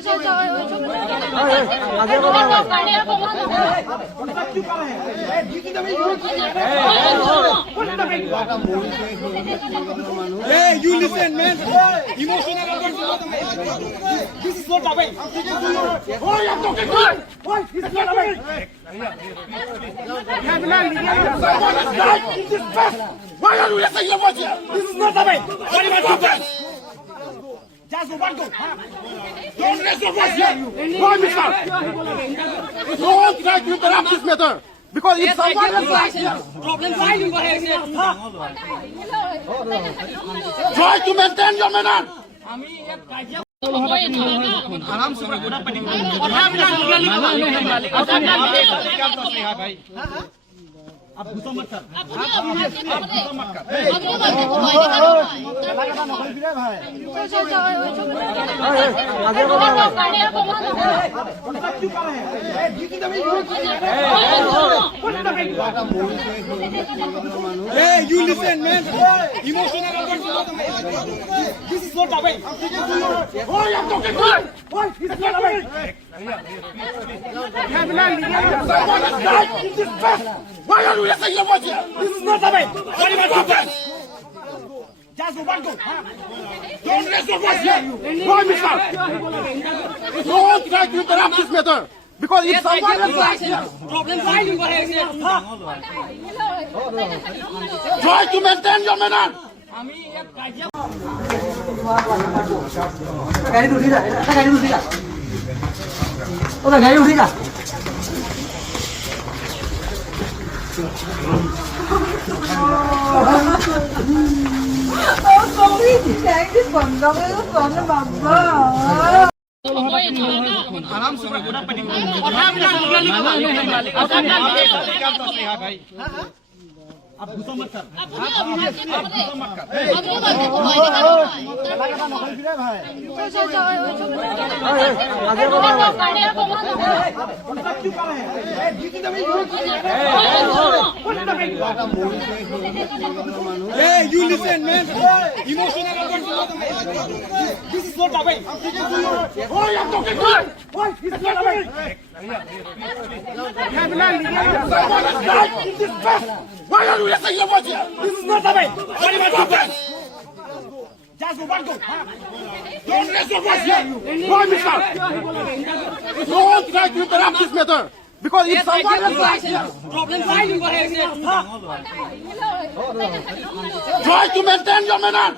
Hey, you listen, man. Emotional. This is not away. Why are you talking? Why? This is not away. Why are you listening your voice here? This is not away. What am I talking? Just one go. Don't raise your voice here. Why, mister? Don't try to interrupt this matter. Because if someone else likes here, try to maintain your manner. आराम से आप गुस्सा मत कर Hey, you listen, man. Emotional. This is not away. Why are you talking? Why? This is not away. Why are you listening your voice here? This is not away. What am I talking? Just one go. Don't raise your voice here. Why, mister? Don't try to interrupt this matter. Because if someone else likes here, try to maintain your manner. गाड़ी उठी जा गाड़ी उठी जा गाड़ी उठी जा आराम से आप गुस्सा मत कर Hey, you listen, man. Emotional. This is not away. Why are you talking? Why? This is not away. Why are you listening your voice here? This is not away. What am I talking? Just one go. Don't raise your voice here. Why, mister? Don't try to interrupt this matter. Because if someone else likes here, try to maintain your manner.